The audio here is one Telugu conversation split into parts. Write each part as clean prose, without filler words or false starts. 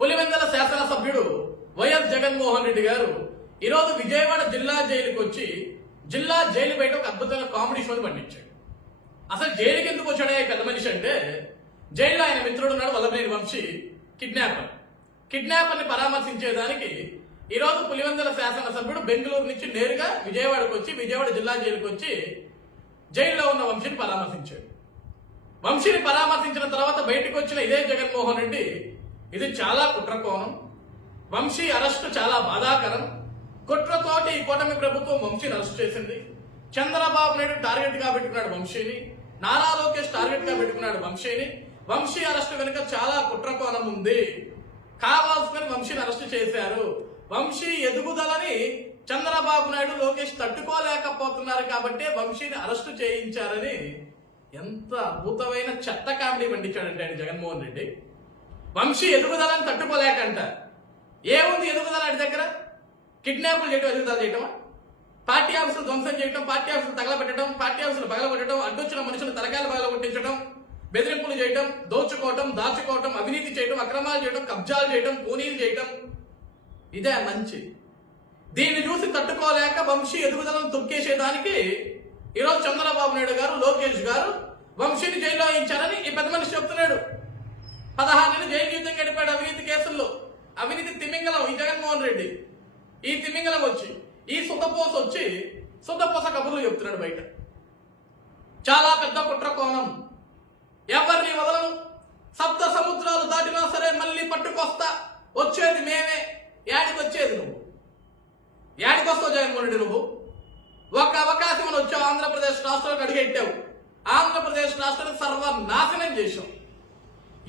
పులివెందుల శాసనసభ్యుడు వైఎస్ జగన్మోహన్ రెడ్డి గారు ఈరోజు విజయవాడ జిల్లా జైలుకి వచ్చి జిల్లా జైలు బయట ఒక అద్భుతమైన కామెడీ షోని పండించాడు. అసలు జైలుకి ఎందుకు వచ్చాడే పెద్ద మనిషి అంటే, జైల్లో ఆయన మిత్రుడు ఉన్నాడు వల్లభనేని వంశీ, కిడ్నాపర్ని పరామర్శించేదానికి ఈరోజు పులివెందుల శాసనసభ్యుడు బెంగళూరు నుంచి నేరుగా విజయవాడకు వచ్చి విజయవాడ జిల్లా జైలుకి వచ్చి జైల్లో ఉన్న వంశీని పరామర్శించాడు. వంశీని పరామర్శించిన తర్వాత బయటకు వచ్చిన ఇదే జగన్మోహన్ రెడ్డి, ఇది చాలా కుట్రకోణం, వంశీ అరెస్టు చాలా బాధాకరం, కుట్రతోటి ఈ కూటమి ప్రభుత్వం వంశీని అరెస్ట్ చేసింది, చంద్రబాబు నాయుడు టార్గెట్ గా పెట్టుకున్నాడు వంశీని, నారా లోకేష్ టార్గెట్ గా పెట్టుకున్నాడు వంశీని, వంశీ అరెస్టు వెనుక చాలా కుట్రకోణం ఉంది, కావాల్సిన వంశీని అరెస్ట్ చేశారు, వంశీ ఎదుగుదలని చంద్రబాబు నాయుడు లోకేష్ తట్టుకోలేకపోతున్నారు కాబట్టి వంశీని అరెస్టు చేయించారని ఎంత అద్భుతమైన చెత్త కామెడీ పండించాడంటే ఆయన జగన్మోహన్ రెడ్డి. వంశీ ఎదుగుదలని తట్టుకోలేకంట. ఏముంది ఎదుగుదల వాడి దగ్గర? కిడ్నాపులు చేయడం ఎదుగుదల చేయటమా? పార్టీ ఆఫీసులు ధ్వంసం చేయడం, పార్టీ ఆఫీసులు తగలబెట్టడం, పార్టీ ఆఫీసులు పగలగొట్టడం, అడ్డొచ్చిన మనుషులు తలకాయలు పగలగొట్టించడం, బెదిరింపులు చేయడం, దోచుకోవటం, దాచుకోవటం, అవినీతి చేయడం, అక్రమాలు చేయడం, కబ్జాలు చేయడం, కూనీలు చేయడం, ఇదే మంచి. దీన్ని చూసి తట్టుకోలేక వంశీ ఎదుగుదలను తొక్కేసేదానికి ఈరోజు చంద్రబాబు నాయుడు గారు, లోకేష్ గారు వంశీని జైల్లో వేయించారని ఈ పెద్ద మనిషి చెప్తున్నాడు. 16 నెలలు జైలు జీవితం గడిపాడు అవినీతి కేసుల్లో. అవినీతి తిమింగలం ఈ జగన్మోహన్ రెడ్డి. ఈ తిమింగలం వచ్చి, ఈ సుద్దపోస కబుర్లు చెప్తున్నాడు బయట. చాలా పెద్ద కుట్ర కోణం. ఎవరిని వదలను, సప్త సముద్రాలు దాటినా సరే మళ్ళీ పట్టుకొస్తా, వచ్చేది మేమే. యాడికి వచ్చేది నువ్వు? యాడికి వస్తావు జగన్మోహన్ రెడ్డి? నువ్వు ఒక అవకాశం వచ్చావు, ఆంధ్రప్రదేశ్ రాష్ట్రానికి అడిగెట్టావు, ఆంధ్రప్రదేశ్ రాష్ట్రాన్ని సర్వనాశనం చేశావు.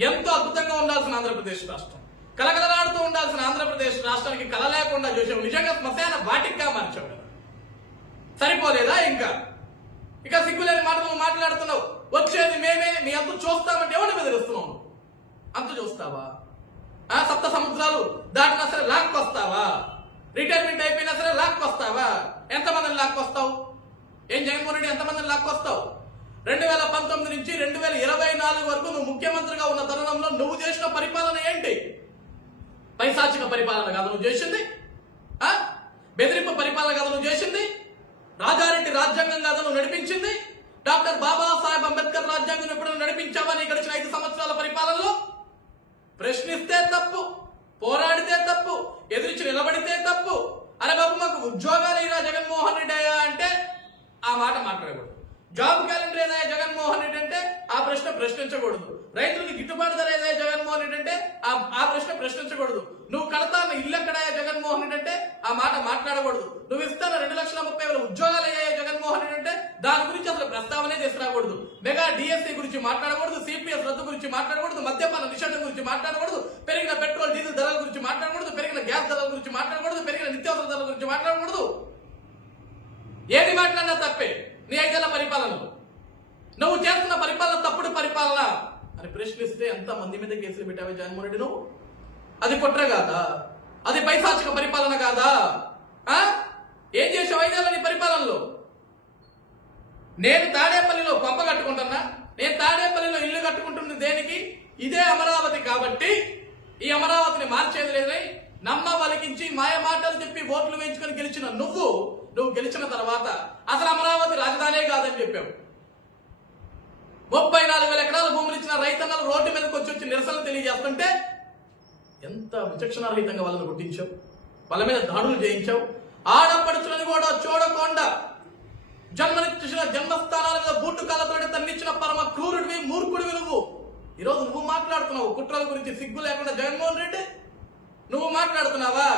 ఎంతో అద్భుతంగా ఉండాల్సిన ఆంధ్రప్రదేశ్ రాష్ట్రం, కలకలలాడుతూ ఉండాల్సిన ఆంధ్రప్రదేశ్ రాష్ట్రానికి కల లేకుండా చేసావు. నిజంగా శ్మశాన వాటిగా మార్చావు కదా. సరిపోలేదా? ఇక సిగ్గులేని మాటలు మాట్లాడుతున్నావు. వచ్చేది మేమే, నీ అంత చూస్తామంటే ఎవరిని బెదిరిస్తున్నావు? అంత చూస్తావా? సప్త సముద్రాలు దాటినా సరే లాక్కొస్తావా? రిటైర్మెంట్ అయిపోయినా సరే లాక్కొస్తావా? ఎంతమందిని లాక్కొస్తావు? ఏం జగన్మోహన్ రెడ్డి, ఎంతమందిని లాక్కొస్తావు? 2019 నుంచి 2024 వరకు నువ్వు ముఖ్యమంత్రిగా ఉన్న తరుణంలో నువ్వు చేసిన పరిపాలన ఏంటి? పైశాచిక పరిపాలన కాదు నువ్వు చేసింది? బెదిరింపు పరిపాలన కాదు నువ్వు చేసింది? రాజారెడ్డి రాజ్యాంగం కాదు నువ్వు నడిపించింది? డాక్టర్ బాబాసాహెబ్ అంబేద్కర్ రాజ్యాంగం ఎప్పుడు నడిపించావా నీ గడిచిన 5 సంవత్సరాల పరిపాలనలో? ప్రశ్నిస్తే తప్పు, పోరాడితే తప్పు, ఎదిరించి నిలబడితే తప్పు. అరే బాబు మాకు ఉద్యోగాలు అయినా జగన్మోహన్ రెడ్డి అయ్యా అంటే ఆ మాట మాట్లాడకూడదు. జాబ్ క్యాలెండర్ ఏదయ్యా జగన్మోహన్ రెడ్డి అంటే ఆ ప్రశ్న ప్రశ్నించకూడదు. రైతులకు గిట్టుబాటు ధర ఏదయ్యా జగన్మోహన్ రెడ్డి అంటే ఆ ప్రశ్న ప్రశ్నించకూడదు. నువ్వు కడతాన్న ఇల్లు ఎక్కడయ్యా జగన్మోహన్ రెడ్డి అంటే ఆ మాట మాట్లాడకూడదు. నువ్వు ఇస్తాన 2,30,000 ఉద్యోగాలు అయ్యాయా జగన్మోహన్ రెడ్డి అంటే దాని గురించి అసలు ప్రస్తావనే తీసుకురాకూడదు. మెగా డిఎస్సీ గురించి మాట్లాడకూడదు, సిపిఎస్ రద్దు గురించి మాట్లాడకూడదు, మద్యపాన నిషేధం గురించి మాట్లాడకూడదు, పెరిగిన పెట్రోల్ డీజిల్ ధరల గురించి మాట్లాడకూడదు, పెరిగిన గ్యాస్ ధరల గురించి మాట్లాడకూడదు, పెరిగిన నిత్యావసర ధరల గురించి మాట్లాడకూడదు. ఏది మాట్లాడినా తప్పే నీ 5 ఏళ్ల పరిపాలనలో. నువ్వు చేస్తున్న పరిపాలన తప్పుడు పరిపాలన అని ప్రశ్నిస్తే ఎంత మంది మీద కేసులు పెట్టావే జగన్మోహన్ రెడ్డి నువ్వు? అది కుట్ర కాదా? అది పైశాచిక పరిపాలన కాదా? ఏం చేసావు 5 ఏళ్ల నీ పరిపాలనలో? నేను తాడేపల్లిలో కొంప కట్టుకుంటున్నా, నేను తాడేపల్లిలో ఇల్లు కట్టుకుంటుంది దేనికి? ఇదే అమరావతి కాబట్టి ఈ అమరావతిని మార్చేది లేదని నమ్మ వలికించి మాయ మాటలు చెప్పి ఓట్లు వేయించుకొని గెలిచిన నువ్వు గెలిచిన తర్వాత అసలు అమరావతి రాజధానే కాదని చెప్పావు. 34,000 ఎకరాల భూములు ఇచ్చిన రైతన్నలు రోడ్డు మీదకి వచ్చి నిరసనలు తెలియజేస్తుంటే ఎంత విచక్షణారహితంగా వాళ్ళని గుర్తించావు, వాళ్ళ మీద దాడులు చేయించావు. ఆడపడుచులని కూడా చూడకుండా జన్మనిచ్చిన జన్మస్థానాల మీద బూటు కాళ్ళతో తన్నిచ్చిన పరమ క్రూరుడివి, మూర్ఖుడివి నువ్వు. ఈరోజు నువ్వు మాట్లాడుతున్నావు కుట్రల గురించి, సిగ్గు లేకుండా జగన్మోహన్ రెడ్డి నువ్వు మాట్లాడుతున్నావా?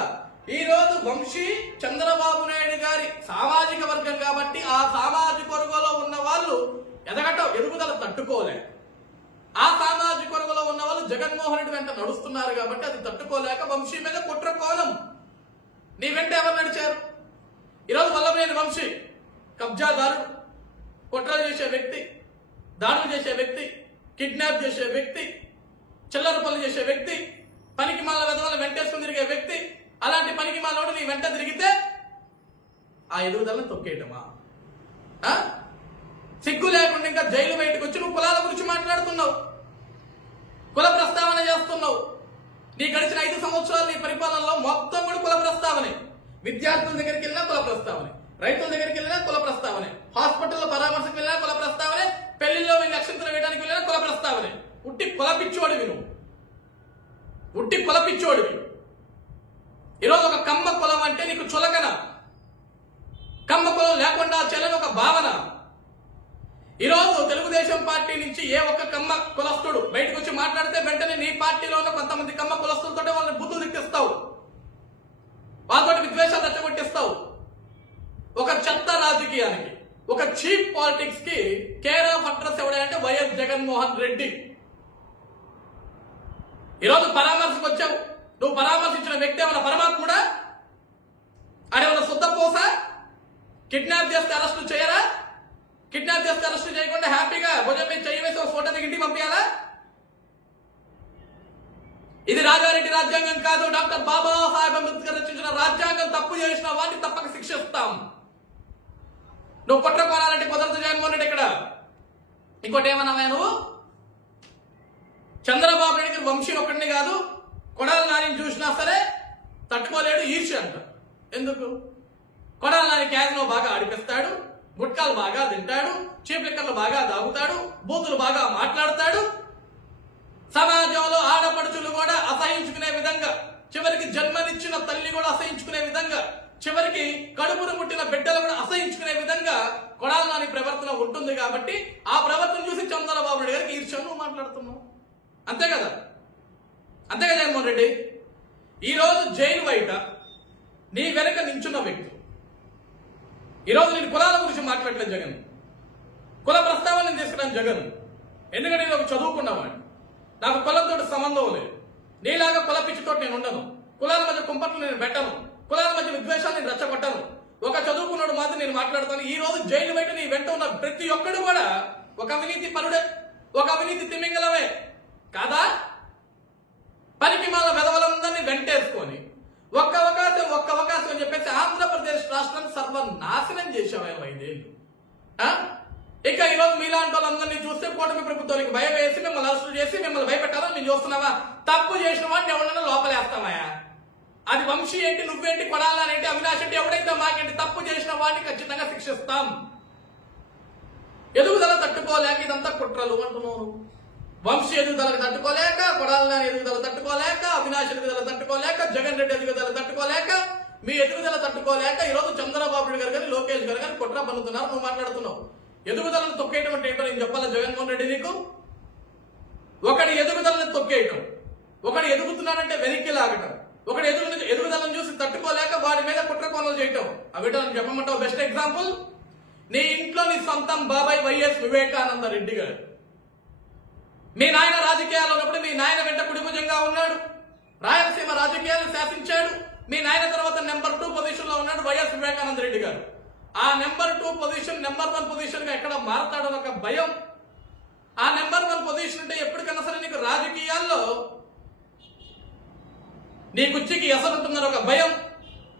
ఈ రోజు వంశీ చంద్రబాబు నాయుడు గారి సామాజిక వర్గం కాబట్టి ఆ సామాజిక వర్గంలో ఉన్న వాళ్ళు ఎదుగుదల తట్టుకోలేక, ఆ సామాజిక వర్గంలో ఉన్న వాళ్ళు జగన్మోహన్ రెడ్డి వెంట నడుస్తున్నారు కాబట్టి అది తట్టుకోలేక వంశీ మీద కుట్ర కోణం. నీ వెంట ఎవరు నడిచారు? ఈరోజు వల్లభనేని వంశీ కబ్జాదారుడు, కుట్రలు చేసే వ్యక్తి, దాడులు చేసే వ్యక్తి, కిడ్నాప్ చేసే వ్యక్తి, చిల్లర పనులు చేసే వ్యక్తి, పనికి మాల వెధవల వెంటేసుకుని తిరిగే వ్యక్తి. అలాంటి పనికి మాలోడు నీ వెంట తిరిగితే ఆ ఎదుగుదలను తొక్కేయటమా? సిగ్గు లేకుండా ఇంకా జైలు బయటకు వచ్చి నువ్వు కులాల గురించి మాట్లాడుతున్నావు, కుల ప్రస్తావన చేస్తున్నావు. నీ గడిచిన 5 సంవత్సరాలు నీ పరిపాలనలో మొత్తం కూడా కుల ప్రస్తావనే. విద్యార్థుల దగ్గరికి వెళ్ళినా కుల ప్రస్తావనే, రైతుల దగ్గరికి వెళ్ళినా కుల ప్రస్తావనే, హాస్పిటల్లో పరామర్శకు వెళ్ళినా కుల ప్రస్తావనే, పెళ్లిలో వెళ్ళి అక్షంతలు వేయడానికి వెళ్ళినా కుల ప్రస్తావనే. ఉట్టి కులపిచ్చోడివి నువ్వు, ఉట్టి కులపిచ్చోడివి. ఈరోజు ఒక కమ్మ కులం అంటే నీకు చులకన, కమ్మ కులం లేకుండా చెల్లని ఒక భావన. ఈరోజు తెలుగుదేశం పార్టీ నుంచి ఏ ఒక్క కమ్మ కులస్తుడు బయటకు వచ్చి మాట్లాడితే వెంటనే నీ పార్టీలో ఉన్న కొంతమంది కమ్మ కులస్తులతో వాళ్ళని బుద్ధులు దిక్కిస్తావు, వాళ్ళతో విద్వేషాలు రెచ్చగొట్టిస్తావు. ఒక చెత్త రాజకీయానికి, ఒక చీప్ పాలిటిక్స్ కి కేర్ ఆఫ్ అడ్రస్ ఎవడంటే వైఎస్ జగన్మోహన్ రెడ్డి. ఈరోజు పరామర్శకు వచ్చావు. నువ్వు పరామర్శించిన వ్యక్తి ఏమైనా పరమాత్ముడా? ఆడేమైనా శుద్ధ పోసా? కిడ్నాప్ చేస్తే అరెస్టు చేయరా? కిడ్నాప్ చేస్తే అరెస్టు చేయకుండా హ్యాపీగా భుజం మీద చెయ్యి వేసి ఒక ఫోటో దిగి ఇంటికి పంపించాలా? ఇది రాజారెడ్డి రాజ్యాంగం కాదు. డాక్టర్ బాబాసాహెబ్ అంబేద్కర్ రచించిన రాజ్యాంగం. తప్పు చేసిన వాడిని తప్పక శిక్షిస్తాం. నువ్వు కుట్ర కోరాలంటే కుదరదు జగన్మోహన్ రెడ్డి. ఇక్కడ ఇంకోటి ఏమన్నావా నువ్వు? చంద్రబాబు నాయుడు వంశీ ఒకటిని కాదు, కొడాలి నాని చూసినా సరే తట్టుకోలేడు, ఈర్ష్య అంట. ఎందుకు? కొడాలి నాని క్యాజినో బాగా ఆడిపిస్తాడు, గుట్కాలు బాగా తింటాడు, చీప్ లిక్కర్లు బాగా తాగుతాడు, బూతులు బాగా మాట్లాడతాడు. సమాజంలో ఆడపడుచులు కూడా అసహించుకునే విధంగా, చివరికి జన్మనిచ్చిన తల్లి కూడా అసహించుకునే విధంగా, చివరికి కడుపును పుట్టిన బిడ్డలు కూడా అసహించుకునే విధంగా కొడాలి నాని ప్రవర్తన ఉంటుంది. కాబట్టి ఆ ప్రవర్తన చూసి చంద్రబాబు నాయుడు గారికి ఈర్ష్య నువ్వు మాట్లాడుతున్నావు. అంతే కదా? అంతే కదా జగన్మోహన్ రెడ్డి? ఈరోజు జైలు బయట నీ వెనక నించున్న వ్యక్తి ఈరోజు నేను కులాల గురించి మాట్లాడలేదు జగన్, కుల ప్రస్తావన తీసుకున్నాను జగన్. ఎందుకంటే నేను ఒక చదువుకున్నవాడిని, నాకు కులంతో సంబంధం లేదు. నీలాగా కుల పిచ్చితో నేను ఉండను, కులాల మధ్య కుంపట్లు నేను పెట్టను, కులాల మధ్య విద్వేషాలు నేను రెచ్చగొట్టను. ఒక చదువుకున్నాడు మాత్రం నేను మాట్లాడతాను. ఈ రోజు జైలు బయట నీ వెంట ఉన్న ప్రతి ఒక్కడు కూడా ఒక అవినీతి పరుడే, ఒక అవినీతి తిమింగలమే కాదా? పనికి మాల వెధవలందరినీ వెంటేసుకొని ఒక్క అవకాశం అని చెప్పేసి ఆంధ్రప్రదేశ్ రాష్ట్రాన్ని సర్వనాశనం చేశావు 5 ఏళ్ళు. ఇక ఈరోజు మీలాంటి వాళ్ళందరినీ చూస్తే కూటమి ప్రభుత్వానికి భయం వేసి మిమ్మల్ని అరెస్టు చేసి మిమ్మల్ని భయపెట్టాలని నేను చూస్తున్నావా? తప్పు చేసిన వాడిని ఎవరైనా లోపలేస్తామయ్యా. అది వంశీ ఏంటి, నువ్వేంటి, కొడాలనేంటి, అవినాష్ ఏంటి, ఎవడైతే మాకేంటి, తప్పు చేసిన వాడిని ఖచ్చితంగా శిక్షిస్తాం. ఎదుగుదల తట్టుకోలేక ఇదంతా కుట్రలు అంటున్నాను. వంశీ ఎదుగుదలకు తట్టుకోలేక, కొడాలి ఎదుగుదల తట్టుకోలేక, అవినాష్ ఎదుగుదల తట్టుకోలేక, జగన్ రెడ్డి ఎదుగుదల తట్టుకోలేక, మీ ఎదుగుదల తట్టుకోలేక ఈరోజు చంద్రబాబు నాయుడు గారు కానీ లోకేష్ గారు కానీ కుట్ర పన్నుతున్నారు. నువ్వు మాట్లాడుతున్నావు. ఎదుగుదలను తొక్కేయటం అంటే ఏంటో నేను చెప్పాలా జగన్మోహన్ రెడ్డి నీకు? ఒకటి ఎదుగుదలను తొక్కేయటం, ఒకటి ఎదుగుతున్నాడంటే వెనక్కి లాగటం, ఒకటి ఎదుగుదలను చూసి తట్టుకోలేక వాడి మీద కుట్ర కోణాలు చేయటం. అవిటో చెప్పమంటావు. బెస్ట్ ఎగ్జాంపుల్, నీ ఇంట్లో నీ సొంతం బాబాయ్ వైఎస్ వివేకానంద రెడ్డి గారు. మీ నాయన రాజకీయాల్లో ఉన్నప్పుడు మీ నాయన వెంట కుడిభుజంగా ఉన్నాడు, రాయలసీమ రాజకీయాలను శాసించాడు. మీ నాయన తర్వాత నెంబర్ 2 పొజిషన్ లో ఉన్నాడు వైఎస్ వివేకానంద రెడ్డి గారు. ఆ నెంబర్ 2 పొజిషన్ నెంబర్ 1 పొజిషన్ గా ఎక్కడ మారతాడో ఒక భయం. ఆ నెంబర్ 1 పొజిషన్ అంటే ఎప్పటికన్నా సరే నీకు రాజకీయాల్లో నీ కుర్చీకి ఎసరుంటుందని ఒక భయం,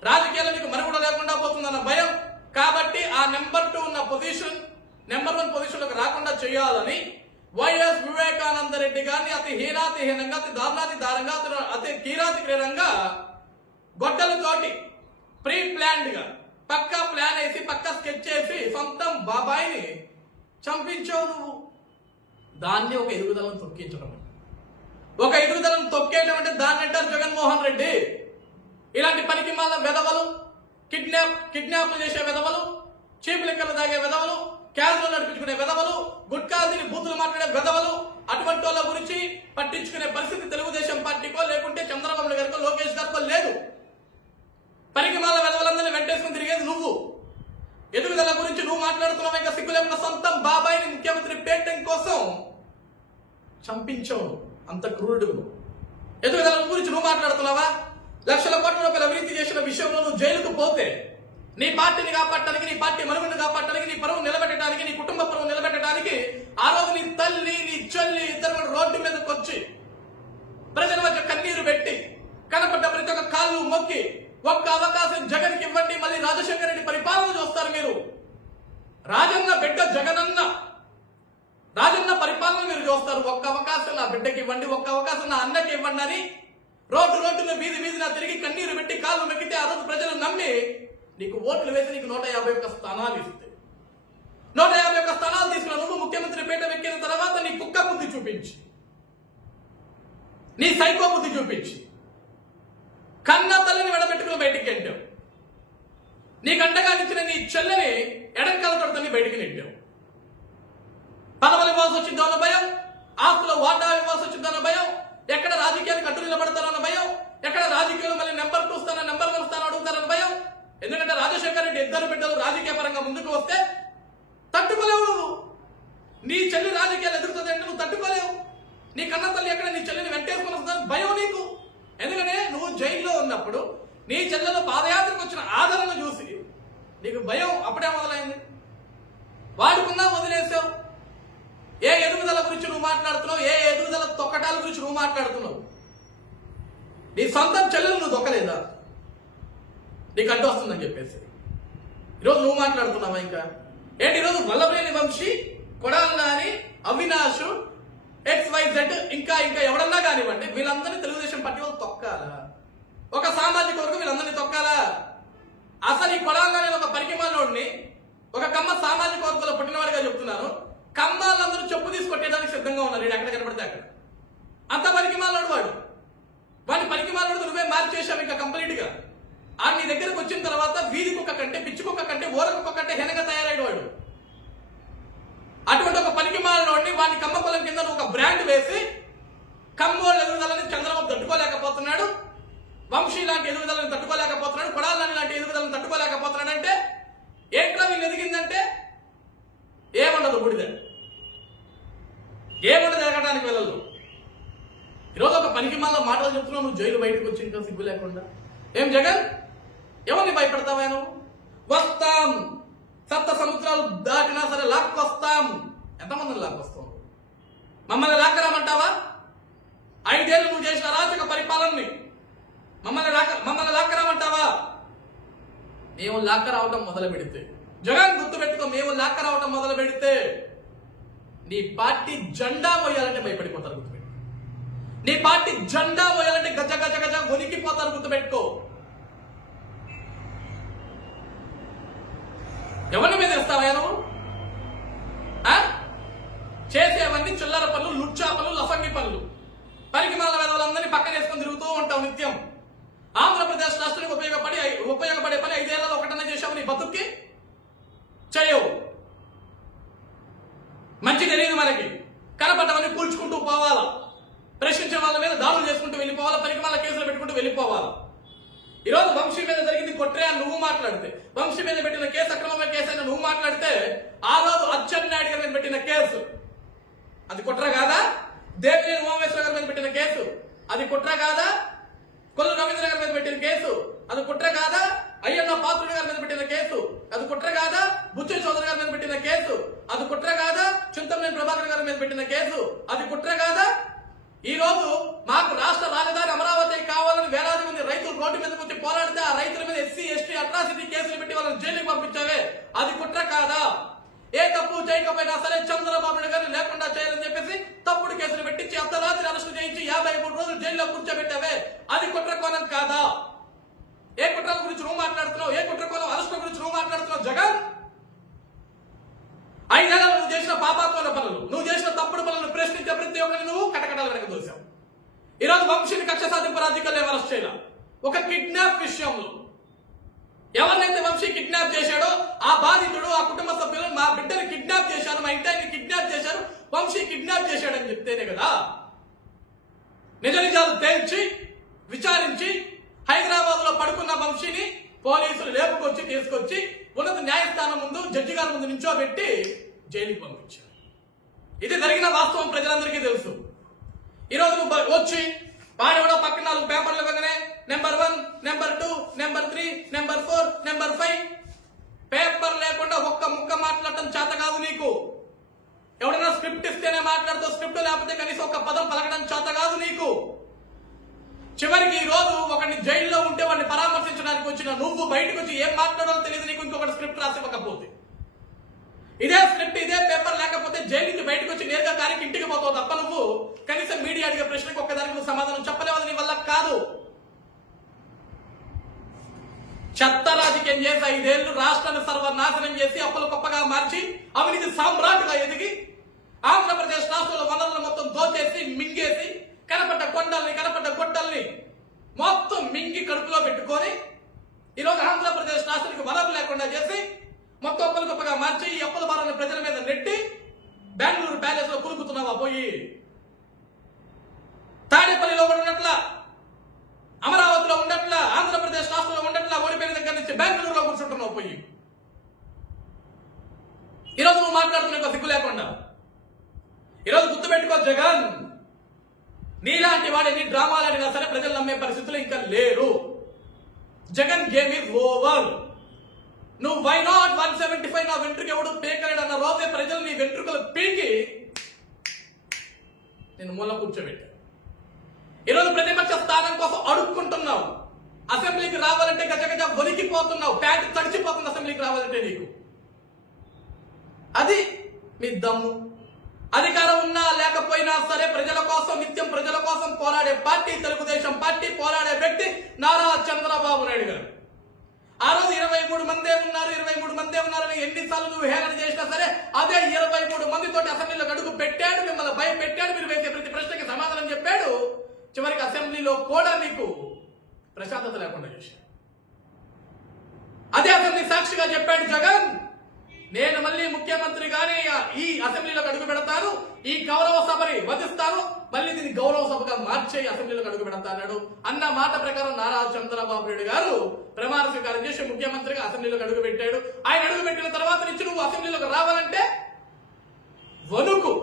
రాజకీయాల్లో నీకు మనుగడ లేకుండా పోతుందన్న భయం. కాబట్టి ఆ నెంబర్ 2 ఉన్న పొజిషన్ నెంబర్ 1 పొజిషన్ లోకి రాకుండా చేయాలని వైఎస్ వివేకానంద రెడ్డి గారిని అతి హీనాతిహీనంగా, అతి దారుణాతి దారంగా, అతి కీరాతి క్రీడంగా గొడ్డలతోటి ప్రీ ప్లాన్డ్ గా పక్కా ప్లాన్ వేసి పక్కా స్కెచ్ చేసి సొంతం బాబాయిని చంపించావు నువ్వు. దాన్ని ఒక ఎదుగుదలను తొక్కించడం, ఒక ఎదుగుదలను తొక్కేయడం అంటే దాన్ని అంటారు జగన్మోహన్ రెడ్డి. ఇలాంటి పనికి మాల వెధవలు, కిడ్నాప్లు చేసే వెధవలు, చీప్ లిక్కర్లు తాగే వెధవలు, క్యాజ్లో నడిపించుకునే వెధవలు, గుట్కాలు తిని బూతులు మాట్లాడే వెధవలు, అటువంటి వాళ్ళ గురించి పట్టించుకునే పరిస్థితి తెలుగుదేశం పార్టీకో లేకుంటే చంద్రబాబు నాయుడు గారికో లోకేష్ గారికో లేదు. పనికి మాల వెధవలందరినీ వెంటేసుకుని తిరిగేది నువ్వు. ఎదుగుదల గురించి నువ్వు మాట్లాడుతున్నావు. ఇంకా సిగ్గులేకుండా సొంతం బాబాయిని ముఖ్యమంత్రి పేటం కోసం చంపించావు. అంత క్రూరుడు. ఎదుగుదల గురించి నువ్వు మాట్లాడుతున్నావా? లక్షల కోట్ల రూపాయలు అవినీతి చేసిన విషయంలో నువ్వు జైలుకు పోతే నీ పార్టీని కాపాడటానికి, నీ పార్టీ మనుగడను కాపాడటానికి, నీ పరువు నిలబెట్టడానికి, నీ కుటుంబ పరువు నిలబెట్టడానికి ఆ రోజు నీ తల్లి, నీ చెల్లి ఇద్దరు కూడా రోడ్డు మీదకి వచ్చి ప్రజల మధ్య కన్నీరు పెట్టి కనపడ్డ ప్రతి ఒక్క కాళ్ళు మొక్కి ఒక్క అవకాశం జగన్కి ఇవ్వండి, మళ్ళీ రాజశేఖర రెడ్డి పరిపాలన చూస్తారు మీరు. రాజన్న బిడ్డ రాజన్న పరిపాలన మీరు చూస్తారు. ఒక్క అవకాశం నా బిడ్డకి ఇవ్వండి, ఒక్క అవకాశం నా అన్నకి ఇవ్వండి అని రోడ్డున వీధిన తిరిగి కన్నీరు పెట్టి కాళ్ళు మెక్కితే ఆ రోజు ప్రజలు నమ్మి నీకు ఓట్లు వేసి నీకు 151 స్థానాలు ఇస్తే 151 స్థానాలు తీసుకున్న నువ్వు ముఖ్యమంత్రి పీట ఎక్కిన తర్వాత నీ కుక్క బుద్ధి చూపించి, నీ సైకో బుద్ధి చూపించి కన్న తల్లిని వెడబెట్టుకుని బయటికి నెట్టావు. నీకు అండగా నిచ్చిన నీ చెల్లని ఎడంకాల తొడతని బయటికి నెట్టావు. పదవులు ఇవ్వాల్సి వచ్చిందో అన్న భయం, ఆస్తుల వాటా ఇవ్వాల్సి వచ్చిందో అన్న భయం, ఎక్కడ రాజకీయానికి అడ్డు నిలబడతారన్న భయం, ఎక్కడ రాజకీయాలు మళ్ళీ నెంబర్ 2 స్థానం నెంబర్ 1 స్థానం అడుగుతారన్న భయం. ఎందుకంటే రాజశేఖర రెడ్డి 2 బిడ్డలు రాజకీయ పరంగా ముందుకు వస్తే తట్టుకోలేవు. నువ్వు నీ చెల్లి రాజకీయాలు ఎదుగుతుంది అంటే నువ్వు తట్టుకోలేవు. నీ కన్న తల్లి ఎక్కడ నీ చెల్లిని వెంటేసుకుని వస్తుందని భయం నీకు. ఎందుకంటే నువ్వు జైల్లో ఉన్నప్పుడు నీ చెల్లెలు పాదయాత్రకు వచ్చిన ఆదరణ చూసి నీకు భయం అప్పుడే మొదలైంది. వాడుకున్నా వదిలేసావు. ఏ ఎదుగుదల గురించి నువ్వు మాట్లాడుతున్నావు, ఏ ఎదుగుదల తొక్కటాల గురించి నువ్వు మాట్లాడుతున్నావు. నీ సొంతం చెల్లెలు నువ్వు దొక్కలేదా నీకు అడ్డు వస్తుందని చెప్పేసి ఈరోజు నువ్వు మాట్లాడుతున్నావా? ఇంకా ఏంటి ఈరోజు వల్లభనేని వంశీ, కొడాలి నాని, అవినాష్, XYZ ఇంకా ఎవడన్నా కానివ్వండి, వీళ్ళందరినీ తెలుగుదేశం పార్టీ వాళ్ళు తొక్కాలా? ఒక సామాజిక వర్గం వీళ్ళందరినీ తొక్కాలా? అసలు ఈ కొడాలి నాని ఒక పరికిమాలోడిని, ఒక కమ్మ సామాజిక వర్గంలో పుట్టినవాడిగా చెప్తున్నాను. కమ్మాలందరూ చెప్పు తీసుకొట్టేదానికి సిద్ధంగా ఉన్నారు. ఎక్కడ కనపడితే అక్కడ అంత పరికిమాలోడు వాడు. వాడి పరికిమాలోడు నువ్వే మార్చేశావు ఇంకా కంప్లీట్ గా. ఆ నీ దగ్గరకు వచ్చిన తర్వాత వీధి కుక్క కంటే, పిచ్చి కుక్క కంటే, ఓర కుక్క కంటే హెనగా తయారైన వాడు. అటువంటి ఒక పనికిమాలినోడిని వాడిని కమ్మ పొలం కింద ఒక బ్రాండ్ వేసి కమ్మోళ్ళు ఎదుగుదలని చంద్రబాబు తట్టుకోలేకపోతున్నాడు, వంశీ లాంటి ఎదుగుదలని తట్టుకోలేకపోతున్నాడు, కొడాలని లాంటి ఎదుగుదలని తట్టుకోలేకపోతున్నాడు. అంటే ఏంట్రా వీళ్ళు ఎదిగిందంటే ఏముండదు, బుడిద ఏముండదు, ఎదగడానికి వెళ్ళదు. ఈరోజు ఒక పనికిమాల మాటలు చెప్తున్నావు, నువ్వు జైలు బయటకు వచ్చి ఇంకా సిగ్గు లేకుండా. ఏం జగన్, ఎవరిని భయపెడతావా నువ్వు? వస్తాం, 7 సముద్రాలు దాటినా సరే లాక్కొస్తాం. ఎంతమందిని లాక్కొస్తాం? మమ్మల్ని లాక్కరామంటావా? 5 ఏళ్ళు నువ్వు చేసిన అరాచక పరిపాలనని మమ్మల్ని లాక్కరామంటావా? మేము లాక్కరావటం మొదలు పెడితే, జగన్ గుర్తుపెట్టుకో, మేము లాక్కరావటం మొదలు పెడితే నీ పార్టీ జెండా మోయాలంటే భయపడిపోతారు. గుర్తుపెట్టుకో, నీ పార్టీ జెండా మోయాలంటే గజ గజ గజ వణికిపోతారు. గుర్తుపెట్టుకో. ఎవరిని మీద ఇస్తావా నువ్వు? చేసేవన్నీ చిల్లర పనులు, లుచ్చా పనులు, లఫంగి పనులు, పరికిమాల వేదవులందరినీ పక్కన వేసుకొని తిరుగుతూ ఉంటావు నిత్యం. ఆంధ్రప్రదేశ్ రాష్ట్రానికి ఉపయోగపడే పని 5 ఏళ్లలో ఒకటన్నా చేసావు. నీ బతుక్కి చేయవు. మంచి తెలియదు మనకి. కనపడ్డవన్నీ కూల్చుకుంటూ పోవాలా, ప్రశ్నించే వాళ్ళ మీద దాడులు చేసుకుంటూ వెళ్ళిపోవాలా, పరికిమాల కేసులు పెట్టుకుంటూ వెళ్ళిపోవాలా. ఈరోజు వంశీ మీద జరిగింది కొట్రే అని నువ్వు మాట్లాడితే, వంశీ మీద పెట్టిన కేసు అక్రమమైన కేసు అని నువ్వు మాట్లాడితే, ఆ రోజు అచ్చెన్నాయుడు గారి మీద పెట్టిన కేసు అది కుట్ర కాదా? దేవినేని ఉమామేశ్వర గారి మీద పెట్టిన కేసు అది కుట్ర కాదా? కొల్లు రవీంద్ర గారి మీద పెట్టిన కేసు అది కుట్ర కాదా? అయ్యన్న పాత్రుడి గారి మీద పెట్టిన కేసు అది కుట్ర కాదా? బుచ్చయ్య చౌదరి గారి మీద పెట్టిన కేసు అది కుట్ర కాదా? చింతమనేని ప్రభాకర్ గారి మీద పెట్టిన కేసు అది కుట్ర కాదా? ఈ రోజు మాకు రాష్ట్ర రాజధాని అమరావతి కావాలని వేలాది మంది రైతులు రోడ్డు మీదకి వచ్చి పోరాడితే ఆ రైతుల మీద SC, ST అట్రాసిటీ కేసులు పెట్టి వాళ్ళని జైలుకి పంపించావే అది కుట్ర కాదా? ఏ తప్పు చేయకపోయినా సరే చంద్రబాబు నాయుడు గారిని లేకుండా చేయాలని చెప్పేసి తప్పుడు కేసులు పెట్టించి అర్ధరాత్రి అరెస్టు చేయించి 53 రోజులు జైల్లో కూర్చోబెట్టావే అది కుట్ర కోణం కాదా? ఏ కుట్రల గురించి నువ్వు మాట్లాడుతున్నావు? ఏ కుట్ర కోణం అరెస్టుల గురించి నువ్వు మాట్లాడుతున్నావు? జగన్, 5 ఏళ్ళ నువ్వు చేసిన పాపాత్మల పనులు, నువ్వు చేసిన తప్పుడు పనులను ప్రశ్నించే ప్రతి ఒక్కరిని నువ్వు కటకటాల వెనక దోశావు. ఈరోజు వంశీని కక్ష సాధింపు రాజకీయాలు అరెస్ట్ చేయాల. ఒక కిడ్నాప్ విషయంలో ఎవరినైతే వంశీ కిడ్నాప్ చేశాడో ఆ బాధితుడు, ఆ కుటుంబ సభ్యులు మా బిడ్డని కిడ్నాప్ చేశారు, మా ఇంటిని కిడ్నాప్ చేశారు, వంశీ కిడ్నాప్ చేశాడని చెప్తేనే కదా నిజ నిజాలు తేల్చి విచారించి హైదరాబాద్ లో పడుకున్న వంశీని పోలీసులు లేపుకొచ్చి తీసుకొచ్చి ఉన్నత న్యాయస్థానం ముందు జడ్జి గారి ముందు నించోబెట్టి జైలుకి పంపించారు. ఇది జరిగిన వాస్తవం ప్రజలందరికీ తెలుసు. ఈరోజు నువ్వు వచ్చి వాడెవడో పక్కన 4 పేపర్లు ఇవ్వగానే number 1, number 2, number 3, number 4, number 5 paper లేకుండా ఒక్క ముక్క మాట్లాడటం చేత కాదు నీకు. ఎవడైనా స్క్రిప్ట్ ఇస్తేనే మాట్లాడుతావు, స్క్రిప్ట్ లేకపోతే కనీసం ఒక్క పదం పలకడం చేత కాదు నీకు. చివరికి ఈ రోజు ఒకరిని జైల్లో ఉంటే వాడిని పరామర్శించడానికి వచ్చిన నువ్వు బయటకు వచ్చి ఏం మాట్లాడాలో తెలియదు నీకు. ఇంకొకటి స్క్రిప్ట్ రాసివ్వకపోతే, ఇదే స్క్రిప్ట్ ఇదే పేపర్ లేకపోతే జైలు నుంచి బయటకు వచ్చి నేరుగా కార్యకి ఇంటికి పోతావు తప్ప నువ్వు కనీసం మీడియా అడిగే ప్రశ్నకు ఒక్కదానికి నువ్వు సమాధానం చెప్పలేవని నీ వల్ల కాదు. చెత్త రాజకీయం చేసి 5 ఏళ్లు రాష్ట్రాన్ని సర్వనాశనం చేసి అప్పుల గొప్పగా మార్చి అవినీతి సామ్రాట్గా ఎదిగి ఆంధ్రప్రదేశ్ రాష్ట్రంలో వనరులు మొత్తం దోచేసి మింగేసి కనపడ్డ కొండల్ని కనపడ్డ గొడ్డల్ని మొత్తం మింగి కడుపులో పెట్టుకొని ఈరోజు ఆంధ్రప్రదేశ్ రాష్ట్రానికి వనరులు లేకుండా చేసి మొత్తం అప్పుల గొప్పగా మార్చి ఈ అప్పుల భారాన్ని ప్రజల మీద నెట్టి బెంగళూరు ప్యాలెస్ లో కురుకుతున్నావా పోయి? తాడేపల్లిలో కూడా ఉన్నట్ల, అమరావతిలో ఉండట్ల, ఆంధ్రప్రదేశ్ రాష్ట్రంలో ఉండట్ల, ఓడిపోయిన దగ్గర నుంచి బెంగళూరులో కూర్చుంటున్నావు పోయి. ఈరోజు నువ్వు మాట్లాడుతున్న సిగ్గు లేకుండా. ఈరోజు గుర్తుపెట్టుకో జగన్, నీలాంటి వాడి నీ డ్రామాలు అడినా సరే ప్రజలు నమ్మే పరిస్థితులు ఇంకా లేరు. Jagan game is over. నువ్వు వై నాట్ 175 నా వెంట్రుక ఎవడు పేకాడు అన్న రోజే ప్రజలు నీ వెంట్రుకలు పీకి నేను మూల కూర్చోబెట్టా. ఈరోజు ప్రతిపక్ష స్థానం కోసం అడుక్కుంటున్నావు. అసెంబ్లీకి రావాలంటే గజగజ వణికిపోతున్నావు. ప్యాంటు తడిచిపోతుంది అసెంబ్లీకి రావాలంటే నీకు. అది మీ దమ్ము. అధికారం ఉన్నా లేకపోయినా సరే ప్రజల కోసం, నిత్యం ప్రజల కోసం పోరాడే పార్టీ తెలుగుదేశం పార్టీ. పోరాడే వ్యక్తి నారా చంద్రబాబు నాయుడు గారు. ఆ రోజు 23 మందే ఉన్నారని ఎన్నిసార్లు నువ్వు హేళన చేసినా సరే అదే 23 మందితోటి అసెంబ్లీలో అడుగు పెట్టాడు. మిమ్మల్ని భయపెట్టాడు. మీరు వేసే ప్రతి ప్రశ్నకి సమాధానం చెప్పాడు. చివరికి అసెంబ్లీలో కూడా మీకు ప్రశాంతత లేకుండా చేశాడు. అదే అసెంబ్లీ సాక్షిగా చెప్పాడు జగన్, నేను మళ్ళీ ముఖ్యమంత్రిగానే ఈ అసెంబ్లీలోకి అడుగు పెడతాను, ఈ గౌరవ సభని వధిస్తాను, మళ్ళీ దీన్ని గౌరవ సభగా మార్చే అసెంబ్లీలోకి అడుగు పెడతాడు అన్న మాట ప్రకారం నారా చంద్రబాబు నాయుడు గారు ప్రమాణ స్వీకారం చేసి ముఖ్యమంత్రిగా అసెంబ్లీలోకి అడుగు పెట్టాడు. ఆయన అడుగు పెట్టిన తర్వాత నుంచి నువ్వు అసెంబ్లీలోకి రావాలంటే వణుకు.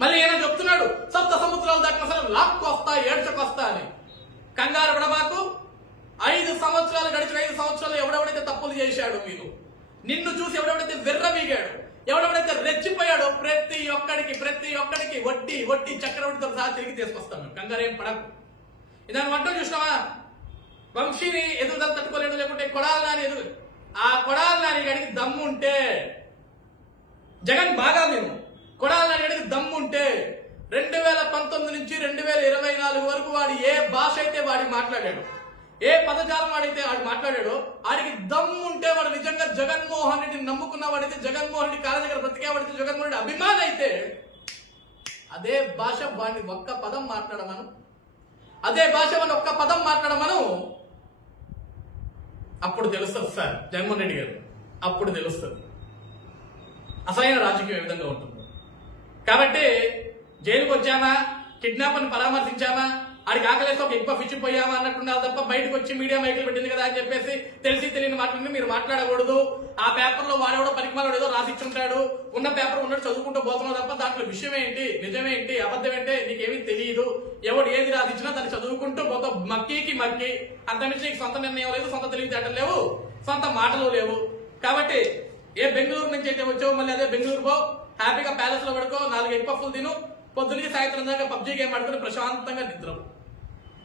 మళ్ళీ ఏమైనా చెప్తున్నాడు, సప్త సముద్రాలు దాటిన సరే లాక్కొస్తా, ఏడ్చకొస్తా అని. కంగారు పడబాకు. 5 సంవత్సరాలు గడిచిన 5 సంవత్సరాలు ఎవడెవడైతే తప్పులు చేశాడు, మీరు నిన్ను చూసి ఎవడెవడైతే వెర్రవీగాడు, ఎవడెవడైతే రెచ్చిపోయాడో ప్రతి ఒక్కడికి వడ్డీ చక్రవడ్డీతో సహా తిరిగి తీసుకొస్తాను. కంగారేం పడకు. ఇదాన్ని వంట చూసినావా? వంశీని ఎదుగుదల తట్టుకోలేడు, లేకుంటే కొడాలి నాని ఎదుగు. ఆ కొడాలి నాని గడికి దమ్ము ఉంటే, జగన్ బాగా నేను కొడాలి నాని గడికి దమ్ము ఉంటే 2019 నుంచి 2024 వరకు వాడు ఏ భాష అయితే వాడి మాట్లాడాడు, ఏ పదజాలం వాడైతే వాడు మాట్లాడాడో ఆడికి దమ్ము ఉంటే, వాడు నిజంగా జగన్మోహన్ రెడ్డిని నమ్ముకున్న వాడైతే, జగన్మోహన్ రెడ్డి కాళ్ళ దగ్గర బ్రతికేవాడితే, జగన్మోహన్ రెడ్డి అభిమాని అయితే అదే భాష వాడిని ఒక్క పదం మాట్లాడమను, అదే భాష వాడిని ఒక్క పదం మాట్లాడమను. అప్పుడు తెలుస్తుంది సార్ జగన్మోహన్ రెడ్డి గారు, అప్పుడు తెలుస్తుంది అసలైన రాజకీయం ఏ విధంగా ఉంటుంది. కాబట్టి జైలుకు వచ్చామా, కిడ్నాపర్ని పరామర్శించామా, ఆడికి ఆకలేస్తే ఒక ఎక్కువ పిచ్చిపోయామా అన్నట్టున్నారు తప్ప బయటకు వచ్చి మీడియా మైకులు పెట్టింది కదా అని చెప్పేసి తెలియని మాటలని మీరు మాట్లాడకూడదు. ఆ పేపర్లో వాడేవాడో పరికమాలు ఏదో రాసిచ్చుంటాడు, ఉన్న పేపర్ ఉన్నట్టు చదువుకుంటూ పోతున్నావు తప్ప దాంట్లో విషయం ఏంటి, నిజమేంటి, అబద్ధం ఏంటి నీకేమీ తెలియదు. ఎవడు ఏది రాసిచ్చినా దాన్ని చదువుకుంటూ మొత్తం మక్కి అంతమించి నీకు సొంత నిర్ణయం లేదు, సొంత తెలివితేటలు లేవు, సొంత మాటలు లేవు. కాబట్టి ఏ బెంగళూరు నుంచి అయితే వచ్చావు మళ్ళీ అదే బెంగళూరు పో, హ్యాపీగా ప్యాలెస్ లో పడుకో, 4 ఎగ్ పఫ్ఫులు తిను, పొద్దునికి సాయంత్రం దాకా పబ్జీ గేమ్ ఆడుకుని ప్రశాంతంగా నిద్రవు.